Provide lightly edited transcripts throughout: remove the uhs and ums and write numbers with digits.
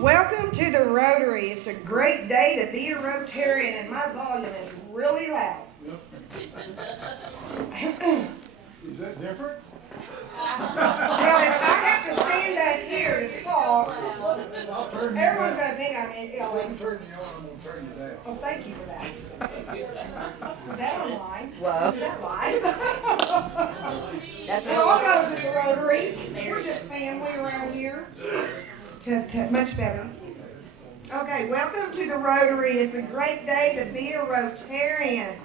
Welcome to the Rotary. It's a great day to be a Rotarian, and my volume is really loud. Is that different? Well, if I have to stand back here to talk, everyone's going to think I'm yelling. I'm turning you on, I'm going to turn you down. Oh, thank you for that. Is that online? Well. Is that live? That's It all goes at the Rotary. We're just family around here. Just much better. Okay, welcome to the Rotary. It's a great day to be a Rotarian.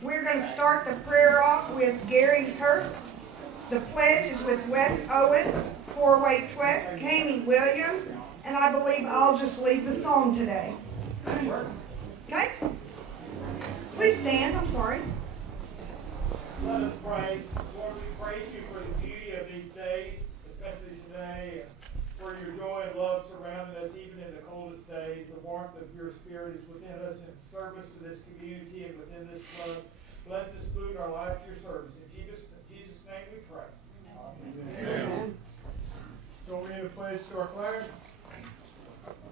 We're going to start the prayer off with Gary Kurtz. The pledge is with Wes Owens, four-way twist, Kami Williams, and I believe I'll just lead the song today. Okay? Please stand. I'm sorry. Let us pray. Lord, we praise you for the beauty of these days, especially today, for your joy and love surrounding us even in the coldest days. The warmth of your spirit is within us in service to this community and within this club. Bless this food and our life to your service. In Jesus' name we pray. Amen. Join me in the pledge to our flag.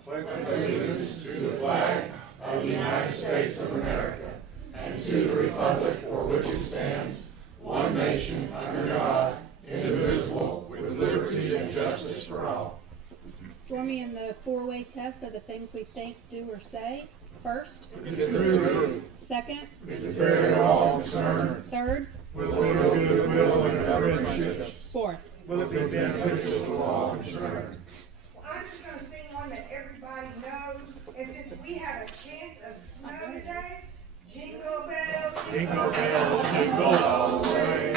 Pledge allegiance to the flag of the United States of America and to the republic for which it stands, one nation under God, indivisible, with liberty and justice for all. Join me in the four-way test of the things we think, do, or say. First. Is it true? Second. Is it fair to all concerned? Third. Will it be goodwill and friendships? Fourth. Will it be beneficial to all concerned? Well, I'm just going to sing one that everybody knows. And since we have a chance of snow today, jingle bells, Jingle bells, jingle all the way.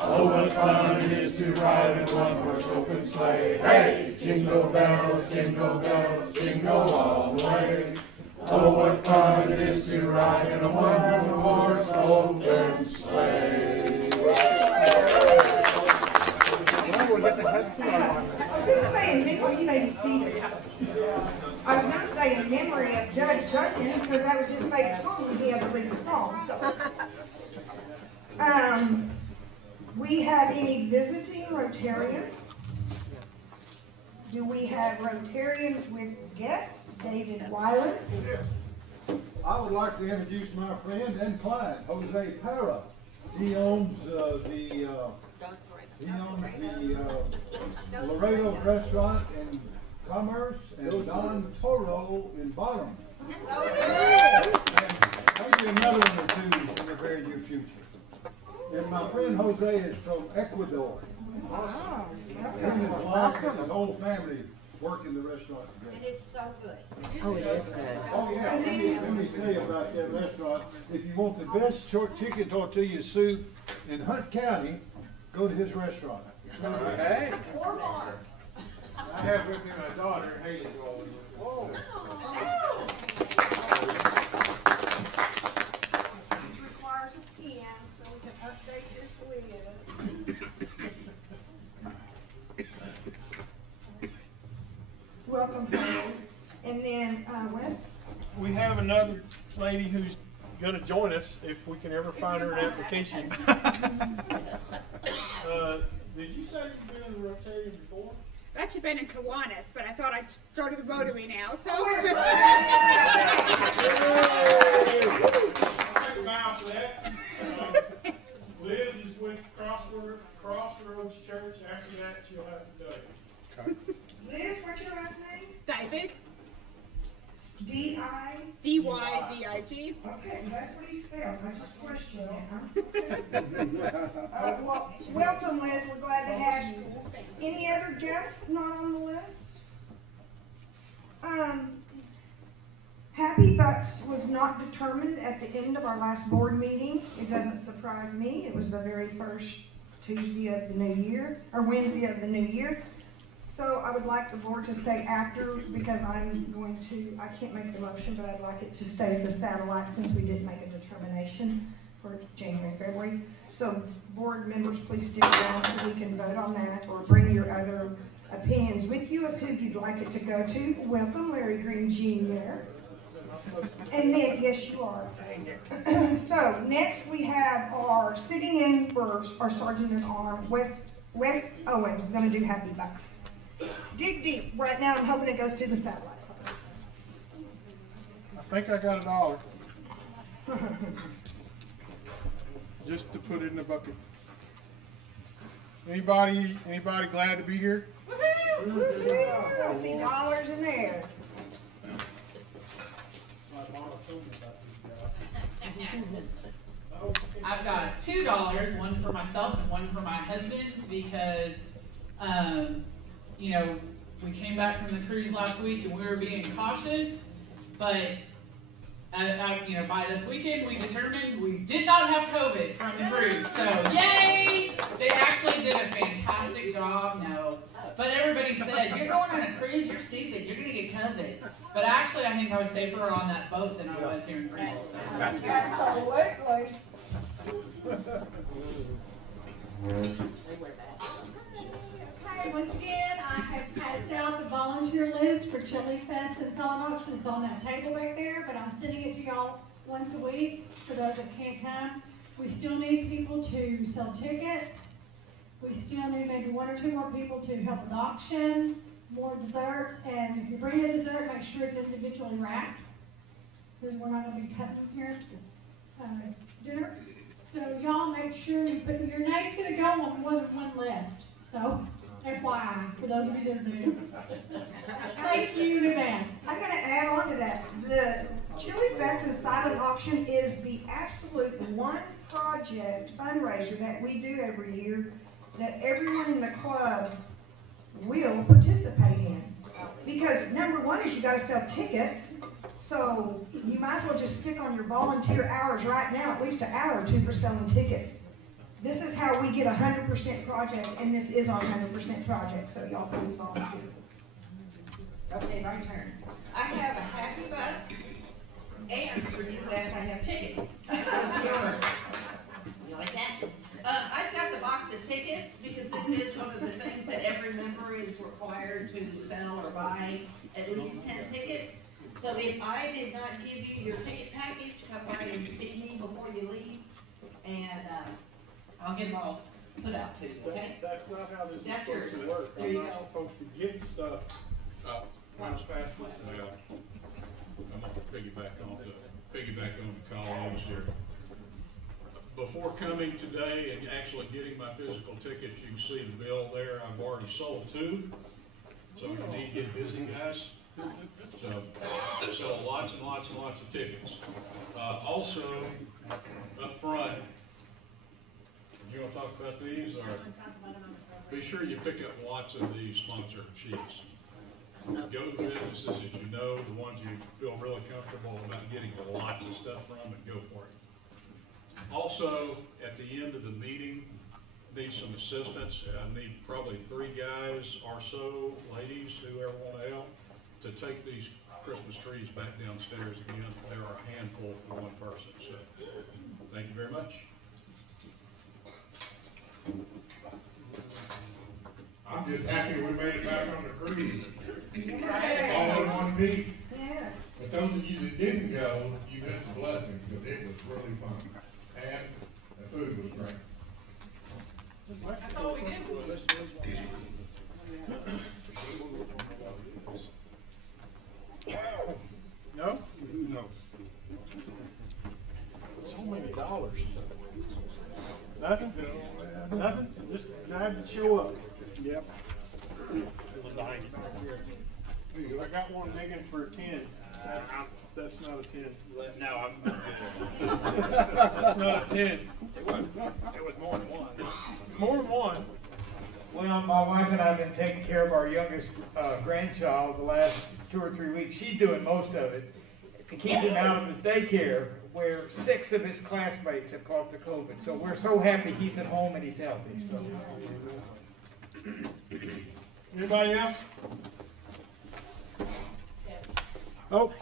Oh, what fun it is to ride in one horse open sleigh. Hey! Jingle bells, jingle all the way. Oh, what fun it is to ride in a one horse open sleigh. I was going to say, you may be seated. I was going to say in memory of Judge Duncan, because that was his favorite song when he had to lead the song. So, we have any visiting Rotarians? Do we have Rotarians with guests? David Weiland. I would like to introduce my friend and client, Jose Parra. He owns the Laredo Restaurant in Commerce and Don Toro in Bottom. Maybe another one or two in the very near future. And my friend Jose is from Ecuador. He and his wife and his whole family work in the restaurant together. And it's so good. Oh, it is good. Oh yeah, let me say about that restaurant. If you want the best short chicken tortilla soup in Hunt County, go to his restaurant. Hey. Or Mark. I have with me my daughter, Haley. Whoa. Which requires a pen, so we can update this with. Welcome, Haley. And then, Wes? We have another lady who's going to join us if we can ever find her an application. Did you say you've been in the Rotarian before? I've actually been in Kiwanis, but I thought I'd start at the Rotary now. So I'll take a bow for that. Liz is with Crossroads Church. After that, she'll have to tell you. Liz, what's your last name? David, D-I? D-Y-V-I-G. Okay, that's what he spelled. I just questioned it, huh? Well, welcome, Liz. We're glad to have you. Any other guests not on the list? Happy Bucks was not determined at the end of our last board meeting. It doesn't surprise me. It was the very first Tuesday of the new year, or Wednesday of the new year. So I would like the board to stay after, because I can't make the motion, but I'd like it to stay at the satellite since we didn't make a determination for January, February. So board members, please stick around so we can vote on that, or bring your other opinions with you of who you'd like it to go to. Welcome, Larry Green Jr. And then, yes, you are. So next we have our sitting in for our Sergeant at Arms, Wes Owens, going to do Happy Bucks. dig deep. Right now, I'm hoping it goes to the satellite. I think I got $1. Just to put it in the bucket. Anybody glad to be here? I see dollars in there. I've got $2, one for myself and one for my husband, because, you know, we came back from the cruise last week and we were being cautious, but, you know, by this weekend we determined we did not have COVID from the cruise. So, yay! They actually did a fantastic job. No. But everybody said, you're going on a cruise, you're stupid, you're going to get COVID. But actually, I think I was safer on that boat than I was here in Greenville. So. Absolutely. Okay, once again, I have passed out the volunteer list for Chili Fest and Silent Auction. It's on that table back there, but I'm sending it to y'all once a week for those that can't come. We still need people to sell tickets. We still need maybe 1 or 2 more people to help with auction, more desserts, and if you bring a dessert, make sure it's individually wrapped, because we're not going to be cutting here dinner. So y'all make sure you put, your name's going to go on more than one list. So, FYI, for those of you that are new. Thanks to you in advance. I'm going to add on to that. The Chili Fest and Silent Auction is the absolute one project fundraiser that we do every year that everyone in the club will participate in. Because number one is you got to sell tickets, so you might as well just stick on your volunteer hours right now, at least an hour or 2 for selling tickets. This is how we get 100% project, and this is our 100% project, so y'all please volunteer. Okay, my turn. I have a happy buck, and for GEUS, I have tickets. You like that? I've got the box of tickets, because this is one of the things that every member is required to sell or buy at least 10 tickets. So if I did not give you your ticket package, come by and see me before you leave, and I'll get them all put out to you, okay? That's not how this is That's supposed yours. to work. There I'm you not go. supposed to get stuff as fast as Well, I'm gonna piggyback on the colleagues here. Before coming today and actually getting my physical tickets, you can see the bill there. I've already sold 2. So you need to get busy, guys. So sell lots and lots and lots of tickets. Also, up front, you want to talk about these, or be sure you pick up lots of these sponsor sheets. Go to the businesses that you know, the ones you feel really comfortable about getting lots of stuff from, and go for it. Also, at the end of the meeting, need some assistance. I need probably 3 guys or so, ladies, whoever want to help, to take these Christmas trees back downstairs again. There are a handful for one person. So, thank you very much. I'm just happy we made it back on the cruise. Yes. All in one piece. Yes. But those of you that didn't go, you missed a blessing, because it was really fun. And the food was great. That's all we did was. No? No. So many dollars. Nothing? Nothing? Just glad to show up. Yep. I got one digging for a 10. That's not a 10. No, I'm That's not a 10. It was more than one. More than one. Well, my wife and I have been taking care of our youngest grandchild the last 2 or 3 weeks. She's doing most of it to keep him out of his daycare, where 6 of his classmates have caught the COVID. So we're so happy he's at home and he's healthy. So. Anybody else? Oh.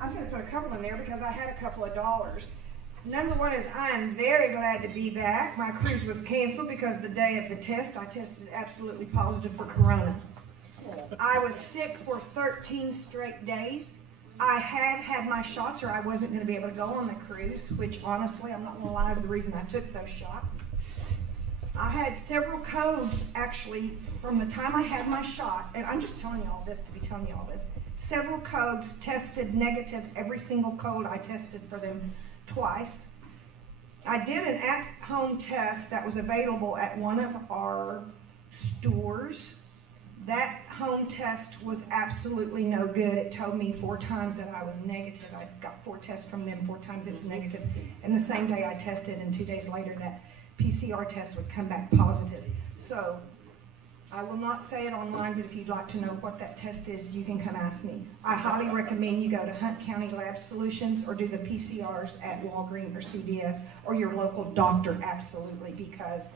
I'm going to put a couple in there because I had a couple of dollars. Number one is I am very glad to be back. My cruise was canceled because the day of the test, I tested absolutely positive for corona. I was sick for 13 straight days. I had my shots or I wasn't gonna be able to go on the cruise, which honestly, I'm not gonna lie, is the reason I took those shots. I had several codes actually from the time I had my shot, and I'm just telling you all this to be telling you all this. Several codes tested negative, every single code I tested for them twice. I did an at-home test that was available at one of our stores. That home test was absolutely no good. It told me 4 times that I was negative. I got 4 tests from them, 4 times it was negative. And the same day I tested, and 2 days later that PCR test would come back positive. So I will not say it online, but if you'd like to know what that test is, you can come ask me. I highly recommend you go to Hunt County Lab Solutions or do the PCRs at Walgreens or CVS or your local doctor, absolutely, because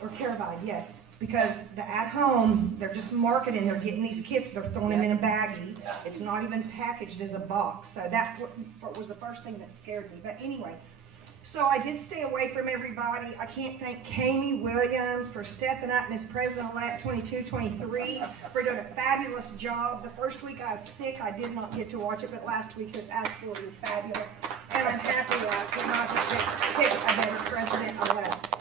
or Caravite, yes, because the at home, they're just marketing, they're getting these kits, they're throwing them in a baggie. It's not even packaged as a box, so that was the first thing that scared me. But anyway, so I did stay away from everybody. I can't thank Kami Williams for stepping up, Miss President-elect 22-23, for doing a fabulous job. The first week I was sick, I did not get to watch it, but last week it was absolutely fabulous. And I'm happy to not just pick a better president-elect.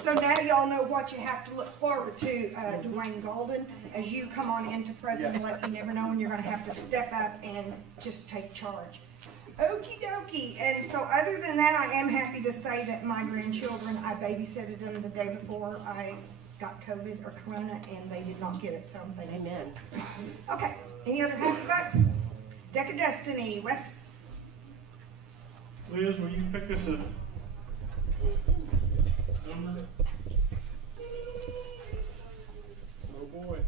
So now y'all know what you have to look forward to, Dwayne Golden, as you come on into president-elect. You never know when you're going to have to step up and just take charge. Okie dokie. And so other than that, I am happy to say that my grandchildren, I babysitted them the day before I got COVID or Corona, and they did not get it. So they amen. Okay. Any other happy bucks? Deck of Destiny, Wes. Liz, will you pick us a number? Oh boy.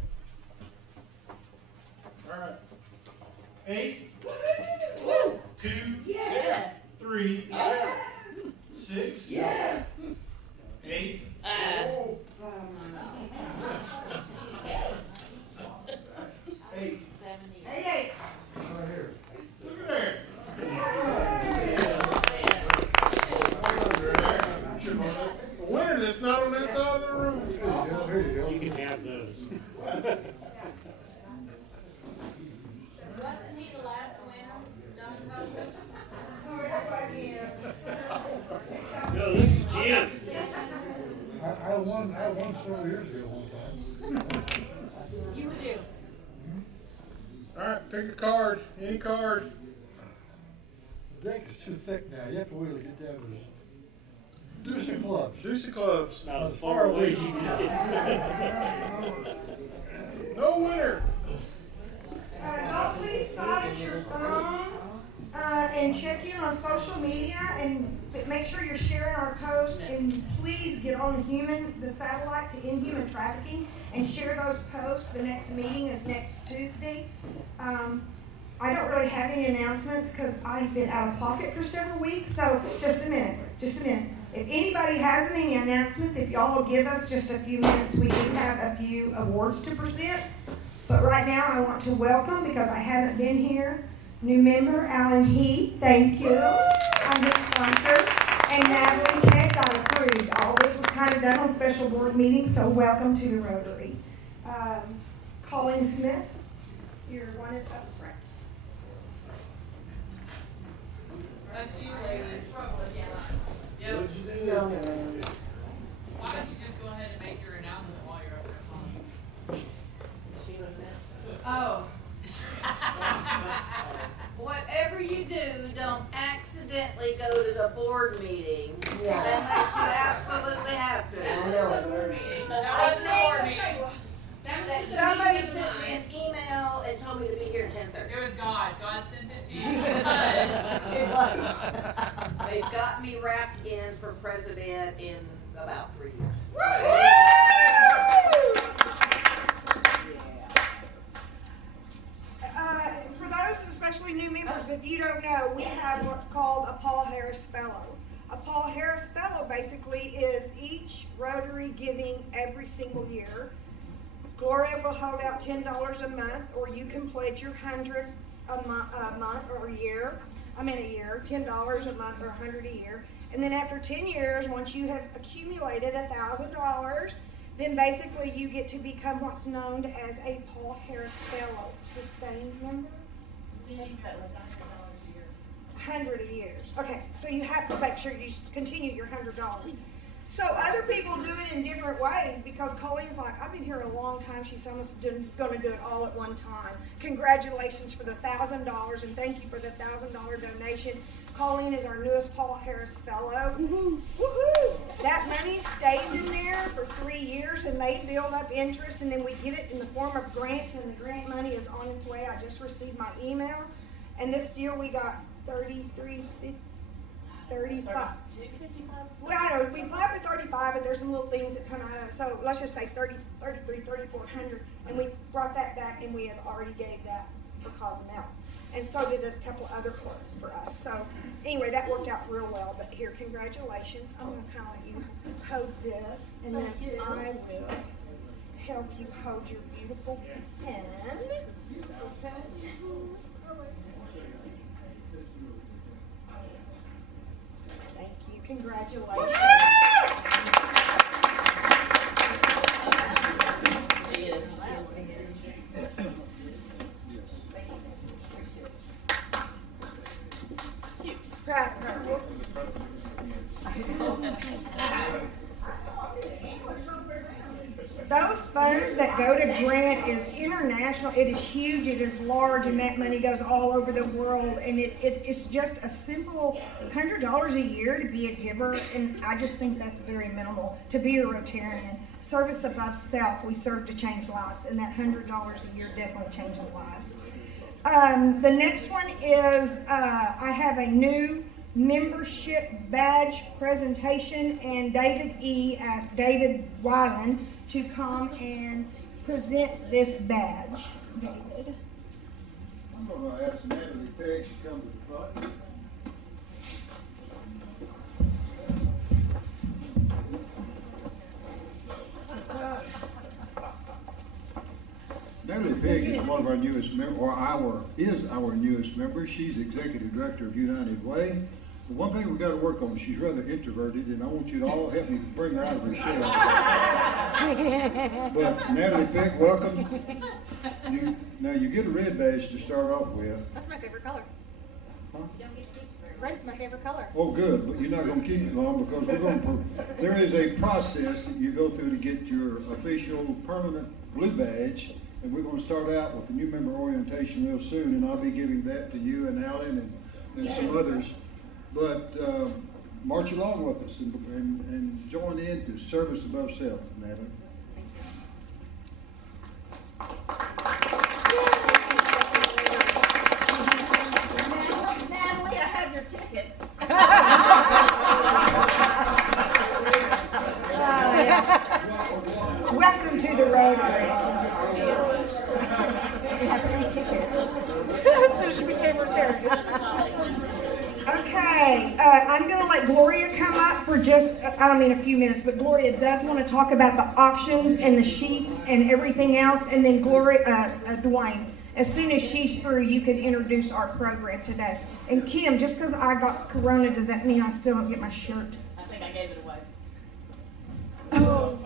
All right. 8. 2. Yeah. 3. 6. Yes. 8. Oh. 8. 8. Right here. Look at there. A winner that's not on that side of the room. Awesome. Here you go. You can have those. Wasn't he the last winner? No, this is Jim. I won several years ago one time. You do. All right, pick a card. Any card. The deck is too thick now. You have to wait till you get down to this. Deuce of clubs. Deuce of clubs. About as far away as you can get. No winner. Y'all please silence your phone and check in on social media and make sure you're sharing our post, and please get on the satellite to end human trafficking and share those posts. The next meeting is next Tuesday. I don't really have any announcements because I've been out of pocket for several weeks, so just a minute. If anybody has any announcements, if y'all will give us just a few minutes, we do have a few awards to present. But right now I want to welcome, because I haven't been here, new member Alan Heath, thank you. I'm his sponsor. And Natalie Peck got approved. All this was kind of done on special board meetings, so welcome to the Rotary. Colin Smith, your one is up front. That's you, lady. Yep. What'd you do this time? Why don't you just go ahead and make your announcement while you're up there, Colleen? Oh. Whatever you do, don't accidentally go to the board meeting unless you absolutely have to. That wasn't the board meeting. Somebody sent me an email and told me to be here at 10:30. It was God. God sent it to you. It was. They've got me wrapped in for president in about 3 years. For those especially new members, if you don't know, we have what's called a Paul Harris Fellow. A Paul Harris Fellow basically is each Rotary giving every single year. Gloria will hold out $10 a month, or you can pledge your $100 a month or a year. $10 a month or $100 a year. And then after 10 years, once you have accumulated $1,000, then basically you get to become what's known as a Paul Harris Fellow. Sustained member? Is $100 a year. Okay, so you have to make sure you continue your $100. So other people do it in different ways because Colleen's like, I've been here a long time. She's almost going to do it all at one time. Congratulations for the $1,000 and thank you for the $1,000 donation. Colleen is our newest Paul Harris Fellow. Woohoo! Woohoo! That money stays in there for 3 years and they build up interest and then we get it in the form of grants and the grant money is on its way. I just received my email and this year we got 35. Well, I know, we applied for 35, but there's some little things that come out of it. So let's just say 3,400, and we brought that back, and we have already gave that for Cozumel. And so did a couple other clubs for us. So anyway, that worked out real well. But here, congratulations. I'm going to kind of let you hold this, and then I will help you hold your beautiful pen. Okay. Thank you. Congratulations. Proud of her. Those funds that go to grant is international. It is huge. It is large, and that money goes all over the world. And it's just a simple $100 a year to be a giver, and I just think that's very minimal to be a Rotarian. Service above self. We serve to change lives, and that $100 a year definitely changes lives. The next one is I have a new membership badge presentation, and David E. asked David Weiland to come and present this badge. David. I'm going to ask Natalie Pegg to come to the front. Natalie Pegg is one of our newest members, is our newest member. She's executive director of United Way. The one thing we got to work on, she's rather introverted, and I want you to all help me bring her out of her shell. But Natalie Pegg, welcome. Now you get a red badge to start off with. That's my favorite color. Huh? Red is my favorite color. Oh, good, but you're not going to keep it long because there is a process that you go through to get your official permanent blue badge. And we're going to start out with the new member orientation real soon, and I'll be giving that to you and Alan and some others. But march along with us and join in to service above self, Natalie. Natalie, I have your tickets. Welcome to the Rotary. We have 3 tickets. So she became Rotarian. Okay, I'm going to let Gloria come up for just, I don't mean a few minutes, but Gloria does want to talk about the auctions and the sheets and everything else. And then Dwayne, as soon as she's through, you can introduce our program today. And Kim, just because I got corona, does that mean I still don't get my shirt? I think I gave it away. Oh.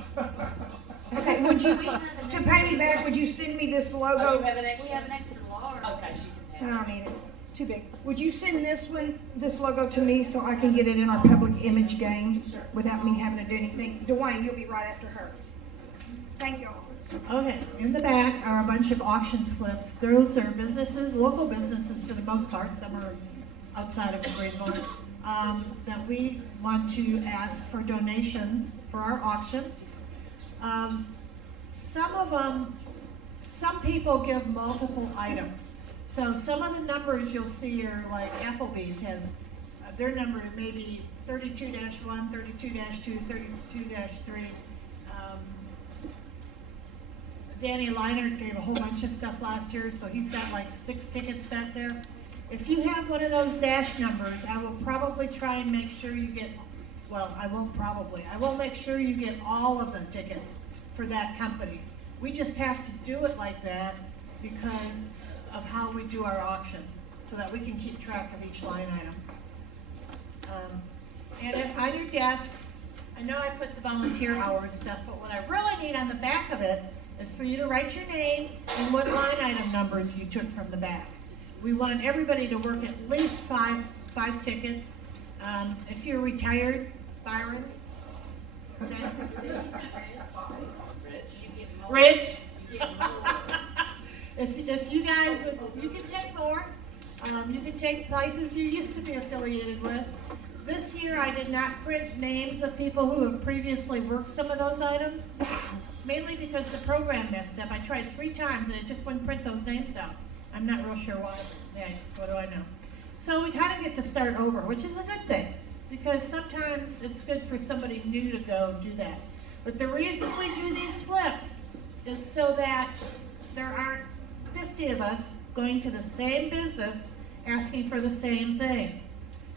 Okay, would you, to pay me back, would you send me this logo? Oh, you have an extra? We have an extra large. Okay, she can I have it. don't need it. Too big. Would you send this logo to me so I can get it in our public image games without me having to do anything? Dwayne, you'll be right after her. Thank y'all. Okay, in the back are a bunch of auction slips. Those are businesses, local businesses for the most part, some are outside of Greenville, that we want to ask for donations for our auction. Some people give multiple items. So some of the numbers you'll see are like Applebee's has, their number may be 32-1, 32-2, 32-3. Danny Leinert gave a whole bunch of stuff last year, so he's got like 6 tickets back there. If you have one of those dash numbers, I will probably try and make sure you get, well, I will make sure you get all of the tickets for that company. We just have to do it like that because of how we do our auction, so that we can keep track of each line item. And on your desk, I know I put the volunteer hours stuff, but what I really need on the back of it is for you to write your name and what line item numbers you took from the back. We want everybody to work at least five tickets. If you're retired, Byron, Rich, if you guys would, you can take more. You can take places you used to be affiliated with. This year, I did not print names of people who have previously worked some of those items, mainly because the program messed up. I tried 3 times and it just wouldn't print those names out. I'm not real sure why. Yeah, what do I know? So we kind of get to start over, which is a good thing, because sometimes it's good for somebody new to go do that. But the reason we do these slips is so that there aren't 50 of us going to the same business asking for the same thing.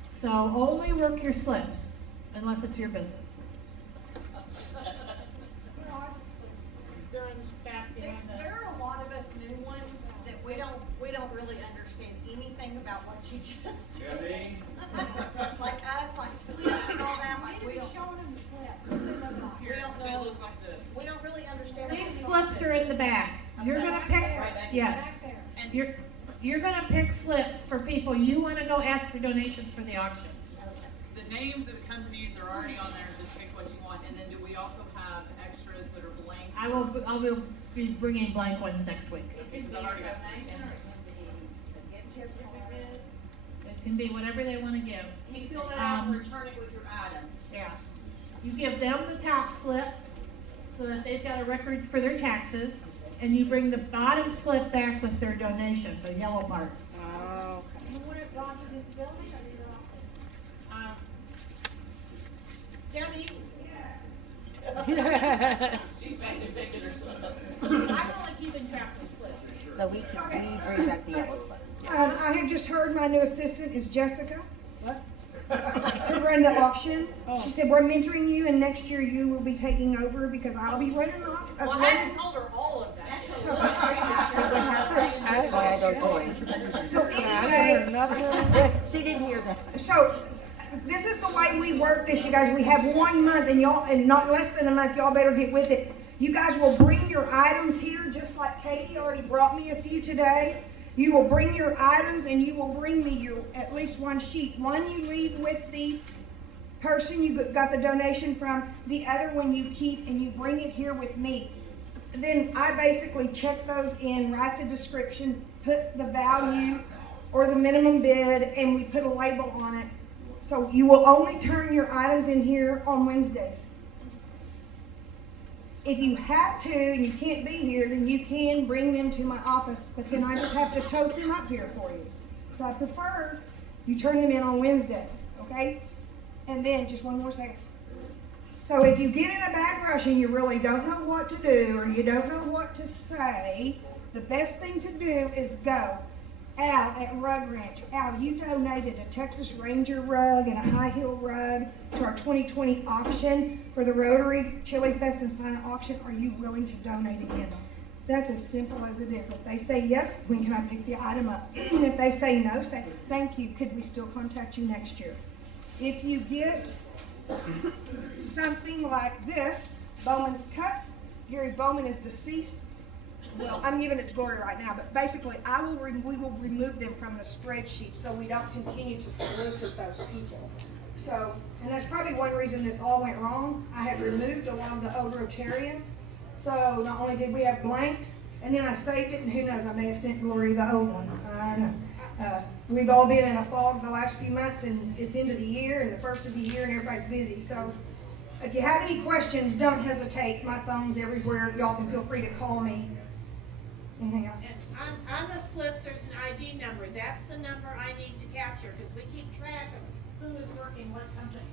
So only work your slips, unless it's your business. There are a lot of us new ones that we don't really understand anything about what you just said. Like us, like slips and all that, like we don't. We don't really understand. These slips are in the back. You're gonna pick, yes. You're gonna pick slips for people you wanna go ask for donations for the auction. The names of the companies are already on there, just pick what you want, and then do we also have extras that are blank? I will be bringing blank ones next week. Because I've already got It can be whatever they wanna give. You fill that out and return it with your item. Yeah. You give them the top slip so that they've got a record for their taxes, and you bring the bottom slip back with their donation, the yellow part. Oh, okay. You want it brought to this building or your office? Debbie? She's back there picking her slips. I'm only keeping track of slips. So we bring back the yellow slip. I have just heard my new assistant is Jessica. What? To run the auction. Oh. She said, we're mentoring you and next year you will be taking over because I'll be running the auction. Well, I hadn't told her all of that. That's why I don't join. So anyway, She didn't hear that. so this is the way we work this, you guys. We have 1 month and y'all, and not less than a month, y'all better get with it. You guys will bring your items here just like Katie already brought me a few today. You will bring your items and you will bring me your at least 1 sheet. One you leave with the person you got the donation from. The other one you keep and you bring it here with me. Then I basically check those in, write the description, put the value or the minimum bid, and we put a label on it. So you will only turn your items in here on Wednesdays. If you have to and you can't be here, then you can bring them to my office, but then I just have to tote them up here for you. So I prefer you turn them in on Wednesdays, okay? And then, just one more second. So if you get in a bad rush and you really don't know what to do or you don't know what to say, the best thing to do is go. Al at Rug Ranch. Al, you donated a Texas Ranger rug and a high heel rug to our 2020 auction for the Rotary Chili Fest and Silent Auction. Are you willing to donate again? That's as simple as it is. If they say yes, when can I pick the item up? And if they say no, say, thank you, could we still contact you next year? If you get something like this, Bowman's Cuts, Gary Bowman is deceased. Well, I'm giving it to Gloria right now, but basically we will remove them from the spreadsheet so we don't continue to solicit those people. So, and that's probably one reason this all went wrong. I had removed a lot of the old Rotarians. So not only did we have blanks, and then I saved it, and who knows, I may have sent Gloria the old one. I don't know. We've all been in a fog the last few months, and it's end of the year and the first of the year, and everybody's busy. So if you have any questions, don't hesitate. My phone's everywhere. Y'all can feel free to call me. Anything else? And on the slips, there's an ID number. That's the number I need to capture because we keep track of who is working what companies.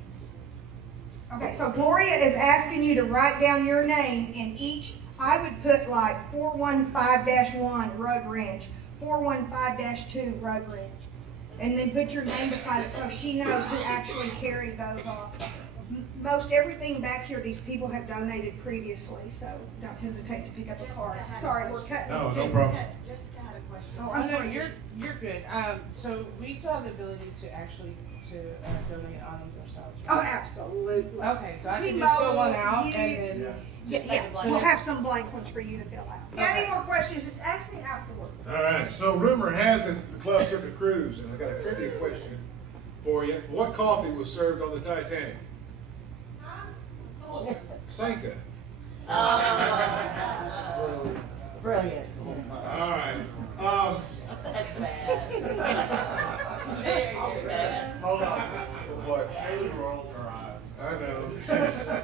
Okay, so Gloria is asking you to write down your name in each. I would put like 415-1 Rug Ranch, 415-2 Rug Ranch, and then put your name beside it so she knows who actually carried those off. most everything back here, these people have donated previously, so don't hesitate to pick up a card. Sorry, we're cutting. No, no problem. Jessica had a question. Oh, Oh, I'm no, sorry. you're good. So we still have the ability to actually donate items ourselves. Right? Oh, absolutely. Okay, so I can just fill one out T-Mobile, and then. Yeah, we'll have some blank ones for you to fill out. If you have any more questions, just ask me afterwards. All right, so rumor has it that the club took a cruise, and I got a trivia question for you. What coffee was served on the Titanic? Sanka. Brilliant. All right. That's bad. Very bad. Hold on. What? Haley rolled her eyes. I know.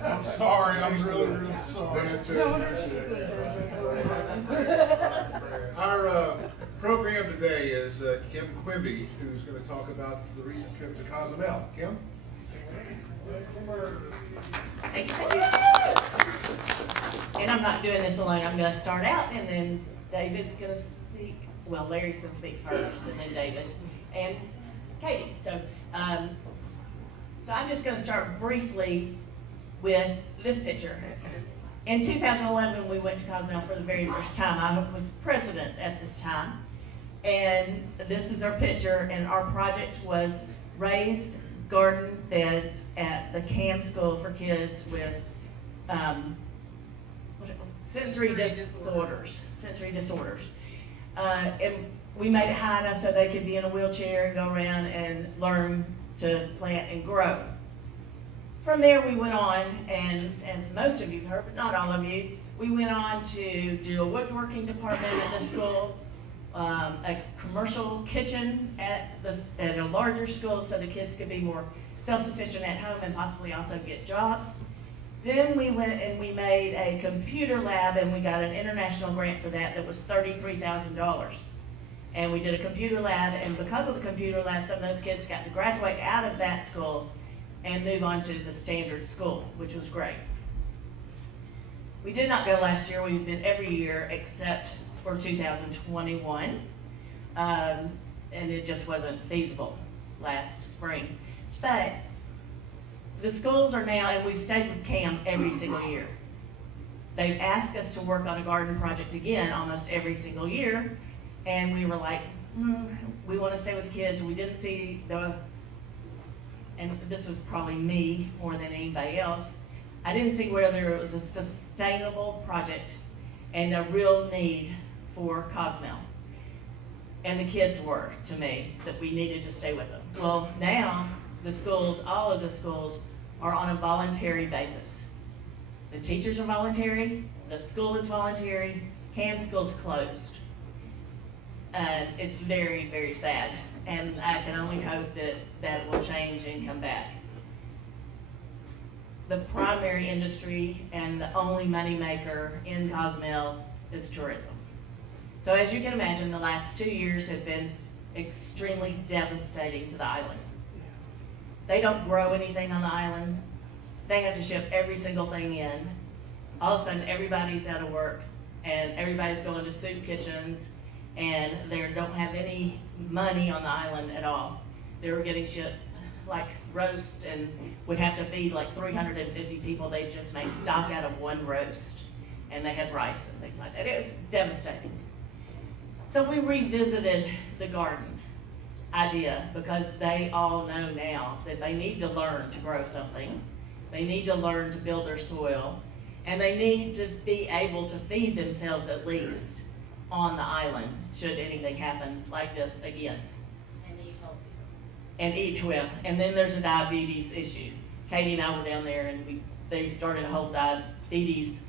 I'm sorry, I'm really sorry. Our program today is Kim Quimby, who's going to talk about the recent trip to Cozumel. Kim? And I'm not doing this alone. I'm going to start out, and then David's going to speak. Well, Larry's going to speak first, and then David and Katie. So I'm just going to start briefly with this picture. In 2011, we went to Cozumel for the very first time. I was president at this time, and this is our picture. And our project was raised garden beds at the CAM school for kids with sensory disorders. And we made it high enough so they could be in a wheelchair and go around and learn to plant and grow. From there, we went on, and as most of you have heard, but not all of you, we went on to do a woodworking department at the school, a commercial kitchen at a larger school so the kids could be more self-sufficient at home and possibly also get jobs. Then we went and we made a computer lab, and we got an international grant for that was $33,000. And we did a computer lab, and because of the computer lab, some of those kids got to graduate out of that school and move on to the standard school, which was great. We did not go last year. We've been every year except for 2021. And it just wasn't feasible last spring. But the schools are now, and we've stayed with CAM every single year. They've asked us to work on a garden project again almost every single year. And we were like, we want to stay with kids. We didn't see and this was probably me more than anybody else, I didn't see whether it was a sustainable project and a real need for Cozumel. And the kids were, to me, that we needed to stay with them. Well, now the schools, all of the schools, are on a voluntary basis. The teachers are voluntary, the school is voluntary, CAM school's closed. It's very, very sad. And I can only hope that that will change and come back. The primary industry and the only moneymaker in Cozumel is tourism. So as you can imagine, the last 2 years have been extremely devastating to the island. They don't grow anything on the island. They have to ship every single thing in. All of a sudden, everybody's out of work, and everybody's going to soup kitchens, and they don't have any money on the island at all. They were getting shipped like roast and would have to feed like 350 people. They just made stock out of one roast, and they had rice and things like that. It's devastating. So we revisited the garden idea because they all know now that they need to learn to grow something. They need to learn to build their soil, and they need to be able to feed themselves at least on the island should anything happen like this again. And eat healthy. And eat well. And then there's a diabetes issue. Katie and I were down there, and they started a whole diabetes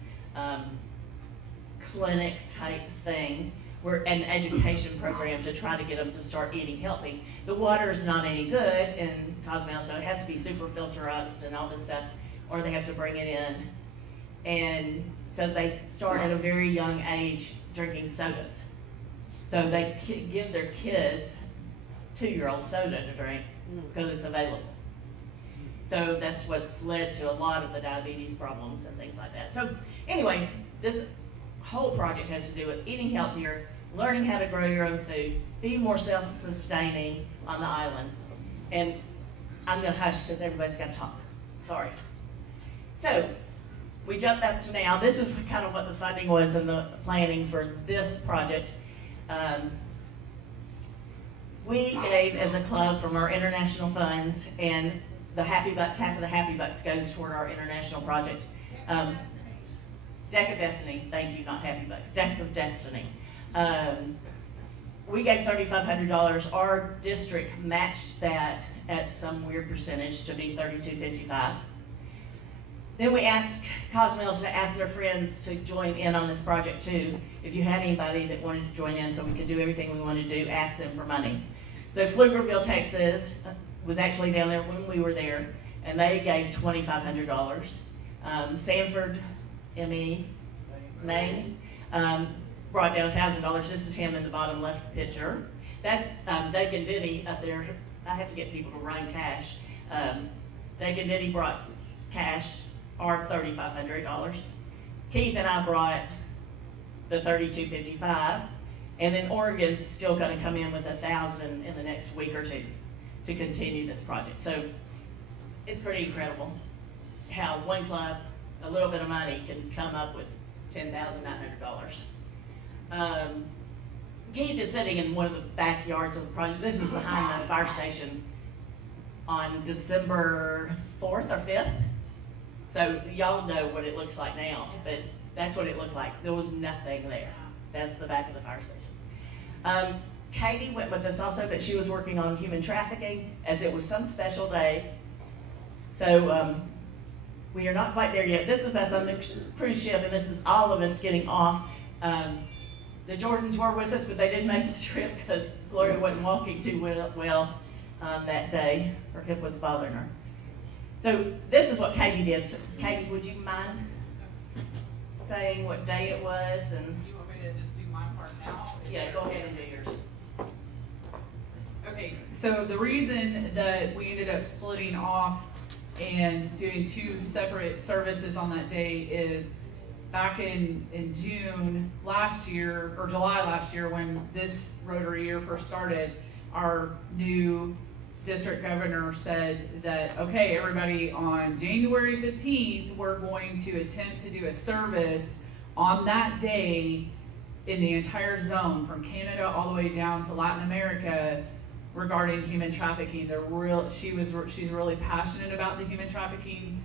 clinic type thing, an education program to try to get them to start eating healthy. The water is not any good in Cozumel, so it has to be super filterized and all this stuff, or they have to bring it in. And so they start at a very young age drinking sodas. So they give their kids 2-year-old soda to drink because it's available. So that's what's led to a lot of the diabetes problems and things like that. So anyway, this whole project has to do with eating healthier, learning how to grow your own food, be more self-sustaining on the island. And I'm going to hush because everybody's got to talk. Sorry. So, we jumped up to now. This is kind of what the funding was in the planning for this project. We gave as a club from our international funds, and the Happy Bucks, half of the Happy Bucks goes toward our international project. Deck of Destiny, thank you, not Happy Bucks, Deck of Destiny. We gave $3,500. Our district matched that at some weird percentage to be $3,255. Then we asked Cozumel to ask their friends to join in on this project too. If you had anybody that wanted to join in so we could do everything we wanted to do, ask them for money. So Pflugerville, Texas was actually down there when we were there, and they gave $2,500. Sanford, Maine, brought down $1,000. This is him in the bottom left picture. That's Dakin Denny up there. I have to get people to run cash. Dakin Denny brought cash, our $3,500. Heath and I brought the $3,255, and then Oregon's still going to come in with $1,000 in the next week or two to continue this project. So it's pretty incredible how one club, a little bit of money, can come up with $10,900. Heath is sitting in one of the backyards of the project. This is behind the fire station on December 4th or 5th. So y'all know what it looks like now, but that's what it looked like. There was nothing there. That's the back of the fire station. Katie went with us also, but she was working on human trafficking as it was some special day. So we are not quite there yet. This is us on the cruise ship, and this is all of us getting off. The Jordans were with us, but they didn't make the trip because Gloria wasn't walking too well that day. Her hip was bothering her. So this is what Katie did. So, Katie, would you mind saying what day it was? And You want me to just do my part now? yeah, go ahead and do yours. Okay, so the reason that we ended up splitting off and doing two separate services on that day is back in June last year, or July last year, when this Rotary year first started, our new district governor said that, okay, everybody, on January 15th, we're going to attempt to do a service on that day in the entire zone, from Canada all the way down to Latin America, regarding human trafficking. She's really passionate about the human trafficking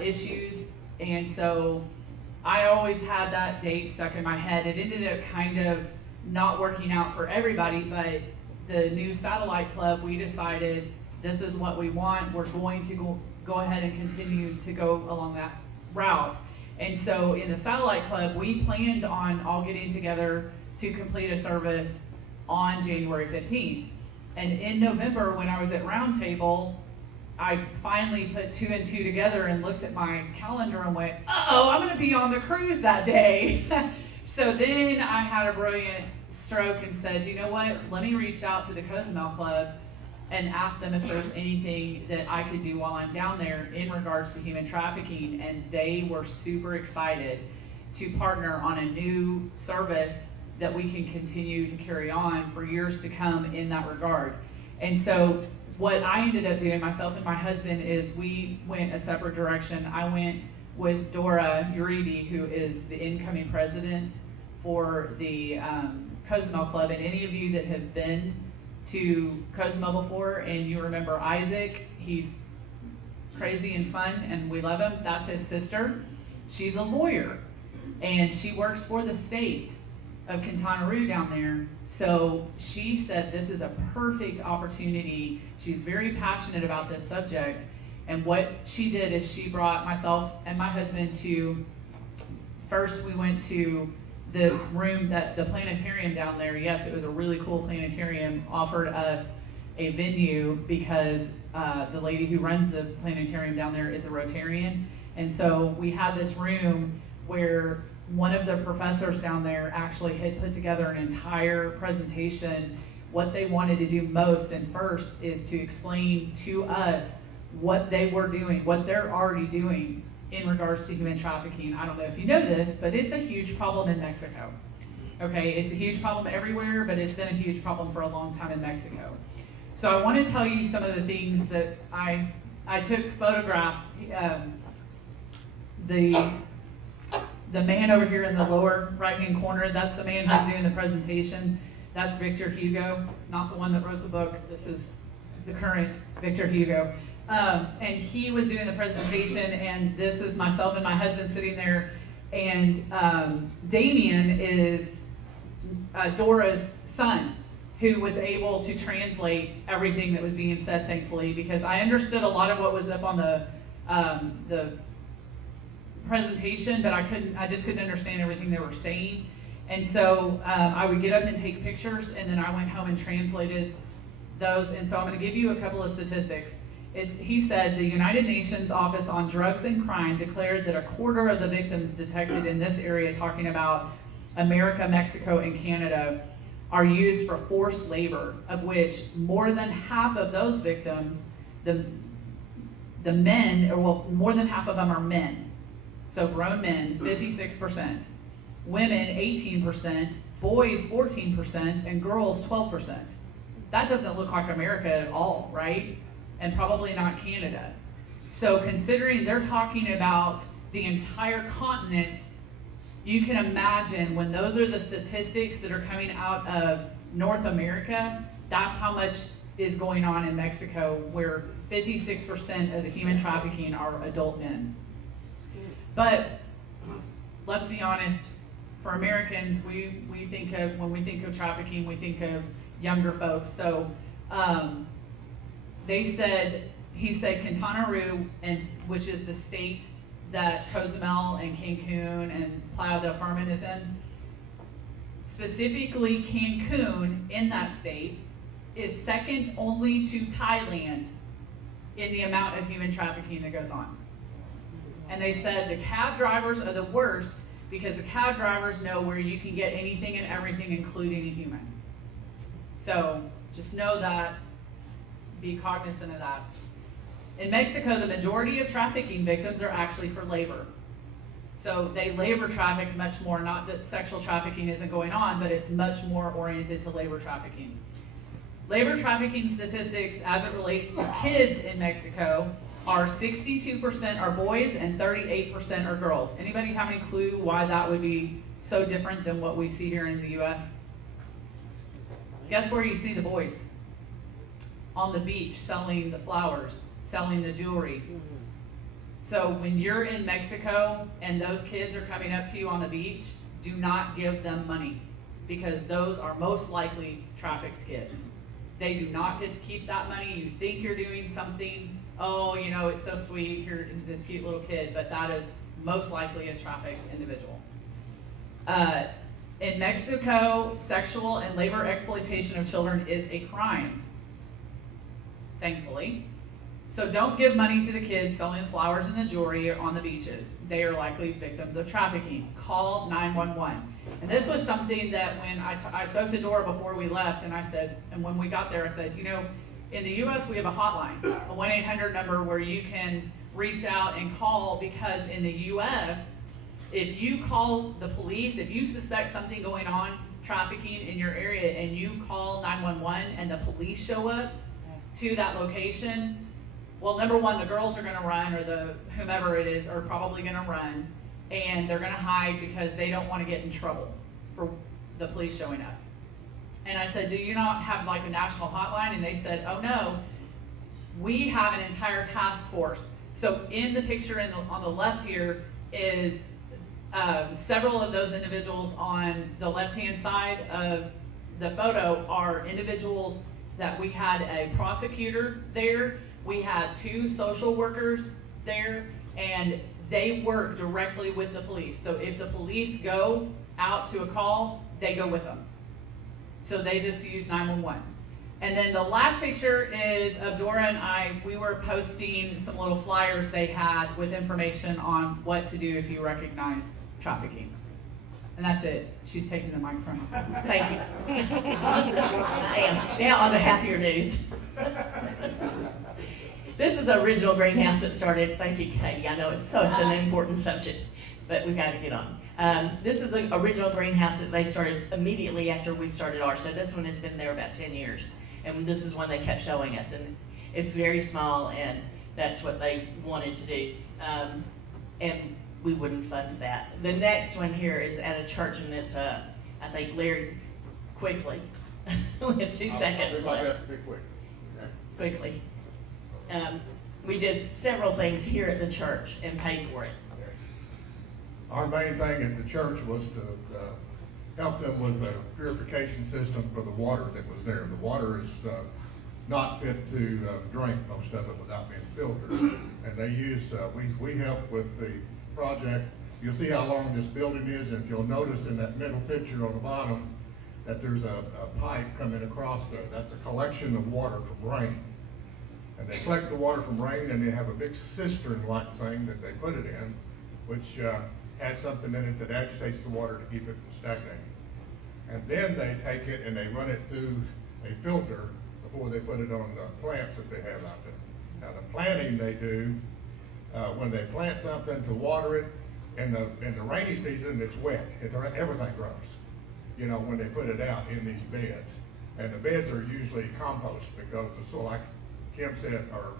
issues, and so I always had that date stuck in my head. It ended up kind of not working out for everybody, but the new satellite club, we decided this is what we want. We're going to go ahead and continue to go along that route. And so in the satellite club, we planned on all getting together to complete a service on January 15th. And in November, when I was at Roundtable, I finally put two and two together and looked at my calendar and went, uh-oh, I'm gonna be on the cruise that day. So then I had a brilliant stroke and said, you know what, let me reach out to the Cozumel Club and ask them if there's anything that I could do while I'm down there in regards to human trafficking. And they were super excited to partner on a new service that we can continue to carry on for years to come in that regard. And so what I ended up doing, myself and my husband, is we went a separate direction. I went with Dora Uribe, who is the incoming president for the Cozumel Club. And any of you that have been to Cozumel before and you remember Isaac, he's crazy and fun and we love him. That's his sister. She's a lawyer and she works for the state of Quintana Roo down there. So she said this is a perfect opportunity. She's very passionate about this subject. And what she did is she brought myself and my husband to, first we went to this room, that the planetarium down there. Yes, it was a really cool planetarium, offered us a venue because the lady who runs the planetarium down there is a Rotarian. And so we had this room where one of the professors down there actually had put together an entire presentation. What they wanted to do most and first is to explain to us what they were doing, what they're already doing in regards to human trafficking. I don't know if you know this, but it's a huge problem in Mexico. Okay, it's a huge problem everywhere, but it's been a huge problem for a long time in Mexico. So I want to tell you some of the things that I took photographs. the man over here in the lower right-hand corner, that's the man who's doing the presentation. That's Victor Hugo, not the one that wrote the book. This is the current Victor Hugo. And he was doing the presentation, and this is myself and my husband sitting there. And Damien is Dora's son, who was able to translate everything that was being said, thankfully, because I understood a lot of what was up on the presentation, but I just couldn't understand everything they were saying. And so I would get up and take pictures, and then I went home and translated those. And so I'm going to give you a couple of statistics. He said the United Nations Office on Drugs and Crime declared that a quarter of the victims detected in this area, talking about America, Mexico, and Canada, are used for forced labor, of which more than half of those victims, the men, more than half of them are men. So grown men, 56%, women, 18%, boys, 14%, and girls, 12%. That doesn't look like America at all, right? And probably not Canada. So considering they're talking about the entire continent, you can imagine when those are the statistics that are coming out of North America, that's how much is going on in Mexico, where 56% of the human trafficking are adult men. But let's be honest, for Americans, we think of, when we think of trafficking, we think of younger folks. So he said Quintana Roo, which is the state that Cozumel and Cancun and Playa del Carmen is in, specifically Cancun in that state is second only to Thailand in the amount of human trafficking that goes on. And they said the cab drivers are the worst because the cab drivers know where you can get anything and everything, including a human. So just know that, be cognizant of that. In Mexico, the majority of trafficking victims are actually for labor. So they labor traffic much more, not that sexual trafficking isn't going on, but it's much more oriented to labor trafficking. Labor trafficking statistics as it relates to kids in Mexico are 62% are boys and 38% are girls. Anybody have any clue why that would be so different than what we see here in the US? Guess where you see the boys? On the beach, selling the flowers, selling the jewelry. So when you're in Mexico and those kids are coming up to you on the beach, do not give them money, because those are most likely trafficked kids. They do not get to keep that money. You think you're doing something, oh, you know, it's so sweet, you're this cute little kid, but that is most likely a trafficked individual. In Mexico, sexual and labor exploitation of children is a crime, thankfully. So don't give money to the kids selling flowers and the jewelry on the beaches. They are likely victims of trafficking. Call 911. And this was something that when I spoke to Dora before we left, and I said, and when we got there, I said, you know, in the US we have a hotline, a 1-800 number where you can reach out and call, because in the US, if you call the police, if you suspect something going on, trafficking in your area, and you call 911 and the police show up to that location, well, number one, the girls are gonna run, or the whomever it is are probably gonna run, and they're gonna hide because they don't wanna get in trouble for the police showing up. And I said, do you not have like a national hotline? And they said, oh no, we have an entire task force. So in the picture on the left here is several of those individuals on the left-hand side of the photo are individuals that we had a prosecutor there, we had 2 social workers there, and they work directly with the police. So if the police go out to a call, they go with them. So they just use 911. And then the last picture is of Dora and I. We were posting some little flyers they had with information on what to do if you recognize trafficking. And that's it. She's taking the microphone. Thank you. I am. Now on to happier news. This is an original greenhouse that started, thank you, Katie. I know it's such an important subject, but we've got to get on. This is an original greenhouse that they started immediately after we started ours. So this one has been there about 10 years. And this is one they kept showing us. And it's very small, and that's what they wanted to do. And we wouldn't fund that. The next one here is at a church, and it's I think Larry, quickly. We have 2 seconds I'll do my left. best to be quick. Okay. Quickly. We did several things here at the church and paid for it. Our main thing at the church was to help them with a purification system for the water that was there. The water is not fit to drink, most of it without being filtered. And they use, we help with the project. You'll see how long this building is, and if you'll notice in that middle picture on the bottom that there's a pipe coming across there. That's a collection of water from rain. And they collect the water from rain, and they have a big cistern-like thing that they put it in, which has something in it that agitates the water to keep it from stagnating. And then they take it and they run it through a filter before they put it on the plants that they have out there. Now the planting they do, when they plant something to water it, in the rainy season it's wet, everything grows. You know, when they put it out in these beds. And the beds are usually compost because the soil, like Kim said, or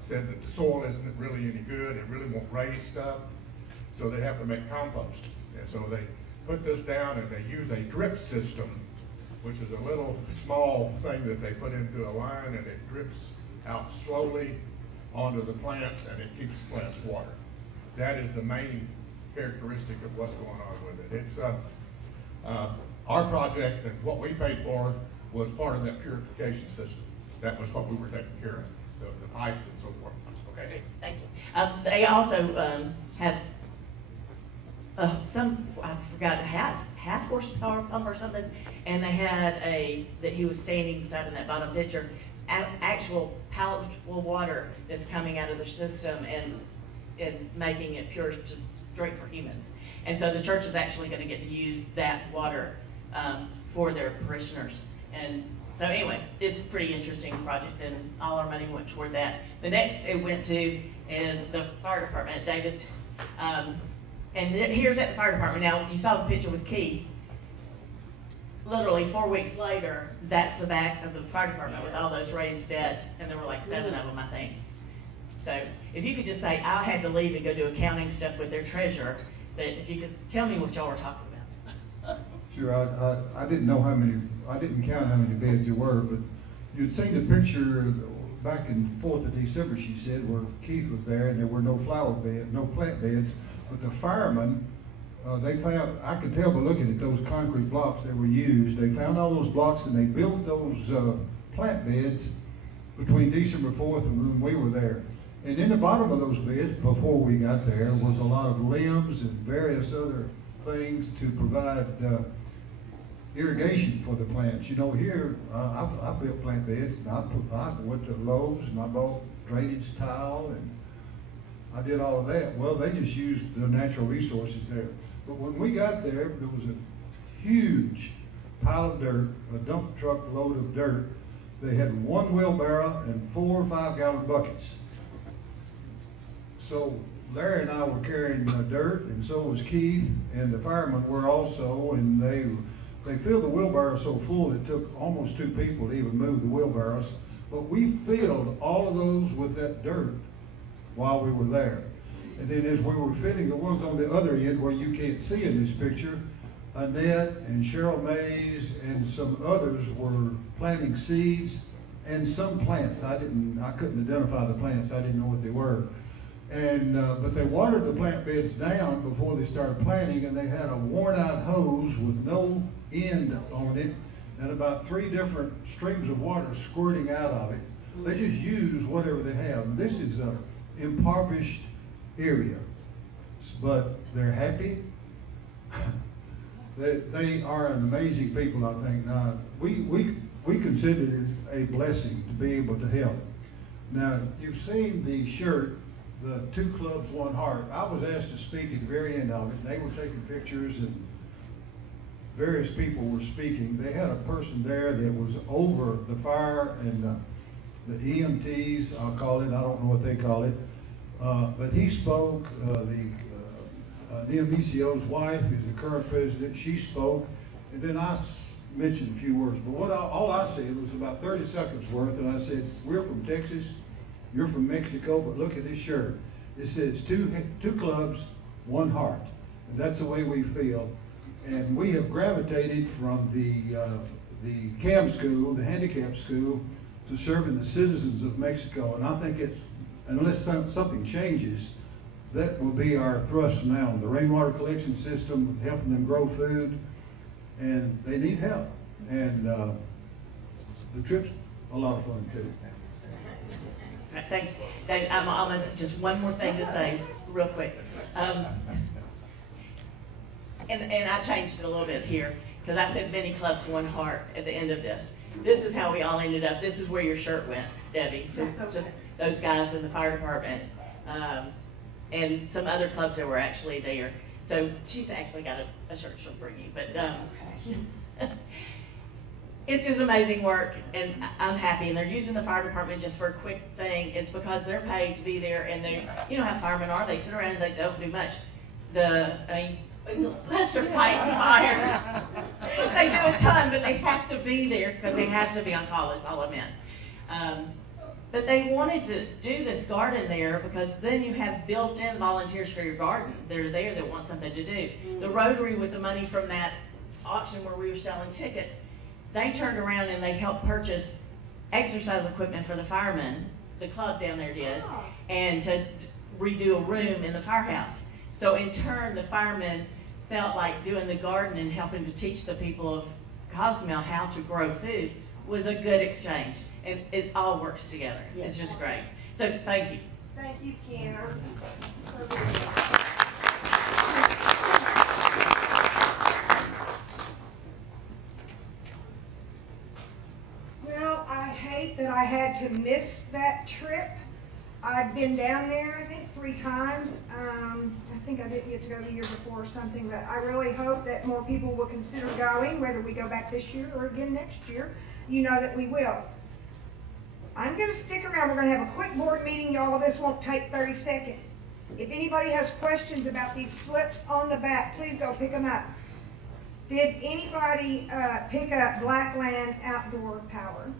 said that the soil isn't really any good, it really won't raise stuff. So they have to make compost. And so they put this down and they use a drip system, which is a little small thing that they put into a line, and it drips out slowly onto the plants, and it keeps the plants watered. That is the main characteristic of what's going on with it. It's our project, and what we paid for was part of that purification system. That was what we were taking care of, the pipes and so forth. Okay. Thank you. They also had I forgot, half horsepower pump or something, and they had that he was standing beside in that bottom picture, actual palatable water that's coming out of the system and making it pure to drink for humans. And so the church is actually going to get to use that water for their parishioners. And so anyway, it's a pretty interesting project, and all our money went toward that. The next it went to is the fire department, David. And here's at the fire department. Now, you saw the picture with Keith. Literally 4 weeks later, that's the back of the fire department with all those raised beds, and there were like 7 of them, I think. So if you could just say, I had to leave and go do accounting stuff with their treasurer, but if you could tell me what y'all were talking about. Sure, I didn't know how many, I didn't count how many beds there were, but you'd seen the picture back in 4th of December, she said, where Keith was there and there were no flower beds, no plant beds, but the firemen, they found, I could tell by looking at those concrete blocks that were used, they found all those blocks and they built those plant beds between December 4th and when we were there. And in the bottom of those beds, before we got there, was a lot of limbs and various other things to provide irrigation for the plants. You know, here, I built plant beds, and I went to Lowe's and I bought drainage tile, and I did all of that. Well, they just used the natural resources there. But when we got there, there was a huge pile of dirt, a dump truck load of dirt. They had 1 wheelbarrow and 4 or 5 gallon buckets. So Larry and I were carrying dirt, and so was Keith, and the firemen were also, and they filled the wheelbarrow so full it took almost 2 people to even move the wheelbarrows. But we filled all of those with that dirt while we were there. And then as we were filling the ones on the other end where you can't see in this picture, Annette and Cheryl Mays and some others were planting seeds and some plants. I couldn't identify the plants, I didn't know what they were. And but they watered the plant beds down before they started planting, and they had a worn out hose with no end on it and about 3 different streams of water squirting out of it. They just use whatever they have. This is an impoverished area, but they're happy. They are an amazing people, I think. Now, we consider it a blessing to be able to help. Now, you've seen the shirt, the 2 clubs, 1 heart. I was asked to speak at the very end of it. They were taking pictures and various people were speaking. They had a person there that was over the fire and the EMTs, I'll call it, I don't know what they call it. But he spoke, the MBCO's wife is the current president, she spoke, and then I mentioned a few words. But all I said was about 30 seconds worth, and I said, we're from Texas, you're from Mexico, but look at this shirt. It says two clubs, one heart. And that's the way we feel. And we have gravitated from the CAM school, the handicap school, to serving the citizens of Mexico. And I think it's, unless something changes, that will be our thrust from now on. The rainwater collection system, helping them grow food, and they need help. And the trip's a lot of fun too. Thank you. I'm almost, just one more thing to say, real quick. And I changed it a little bit here, because I said many clubs, one heart at the end of this. This is how we all ended up. This is where your shirt went, Debbie, to those guys in the fire department. And some other clubs that were actually there. So she's actually got a shirt she'll bring you. But it's just amazing work, and I'm happy. And they're using the fire department just for a quick thing. It's because they're paid to be there, and they, you know how firemen are. They sit around and they don't do much. Unless they're fighting fires, they do a ton, but they have to be there because they have to be on call. That's all I meant. But they wanted to do this garden there because then you have built-in volunteers for your garden. They're there that want something to do. The Rotary, with the money from that auction where we were selling tickets, they turned around and they helped purchase exercise equipment for the firemen, the club down there did, and to redo a room in the firehouse. So in turn, the firemen felt like doing the garden and helping to teach the people of Cozumel how to grow food was a good exchange. And it all works together. It's just great. So thank you. Thank you, Kim. So good. Well, I hate that I had to miss that trip. I've been down there, I think, 3 times. I think I didn't get to go the year before or something, but I really hope that more people will consider going, whether we go back this year or again next year. You know that we will. I'm going to stick around. We're going to have a quick board meeting, y'all. This won't take 30 seconds. If anybody has questions about these slips on the back, please go pick them up. Did anybody pick up Blackland Outdoor Power?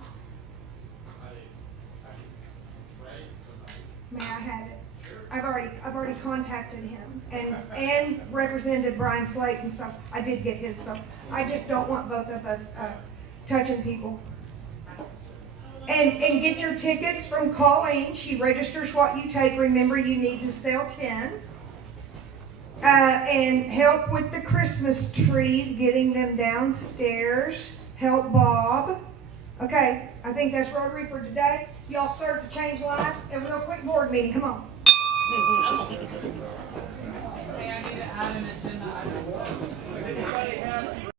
May I have it? Sure. I've already contacted him and Representative Brian Slayton, so I did get his. So I just don't want both of us touching people. And get your tickets from Colleen. She registers what you take. Remember, you need to sell 10. And help with the Christmas trees, getting them downstairs. Help Bob. Okay, I think that's Rotary for today. Y'all serve to change lives. A real quick board meeting. Come on. Hey, I need to add an agenda item.